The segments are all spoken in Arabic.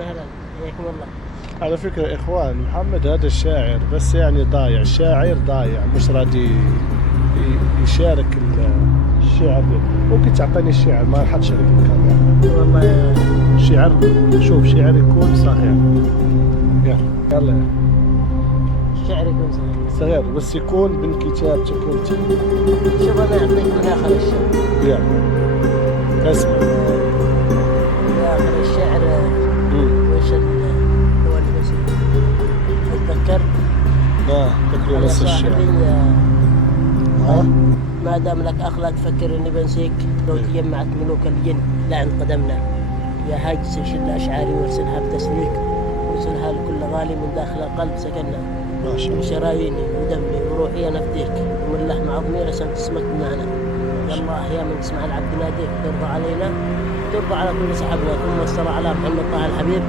أهلا حياكم الله. على فكرة يا إخوان، محمد هذا الشاعر بس يعني ضايع، شاعر ضايع مش راضي يشارك الشعر. ممكن تعطيني الشعر؟ ما راح تشارك الكاميرا والله يا شعر. شوف شعر يكون صغير، يلا الشعر يكون صغير صغير بس يكون من كتابتك انت. شوف أنا أعطيك من آخر الشعر. يلا اسمع. من آخر الشعر وش هو اللي بس أتذكر تقريبا على نفس الشعر. صاحبي ها ما دام لك أخ لا تفكر إني بنسيك، لو تجمعت ملوك الجن لعن قدمنا. يا هاجس شل أشعاري وارسلها بتسليك، وارسلها لكل غالي من داخل القلب سكننا. ما شاء من الله. شراييني ودمي وروحي أنا فديك، ومن لحم عظمي رسمت اسمك معنا. يا الله يا من تسمع العبد ناديك، ترضى علينا ترضى على كل صحبنا. ثم الصلاة على محمد طه الحبيب،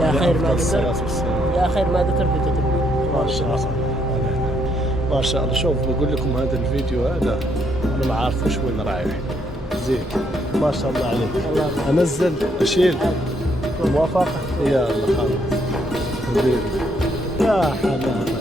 يا خير ما ذكر يا خير ما ذكر في كتبنا. ما شاء الله ما شاء الله. شوف بقول لكم هذا الفيديو هذا انا ما عارف وش وين رايح. زين ما شاء الله عليك. الله انزل اشيل موافق؟ يلا خلاص. يا حلاوة.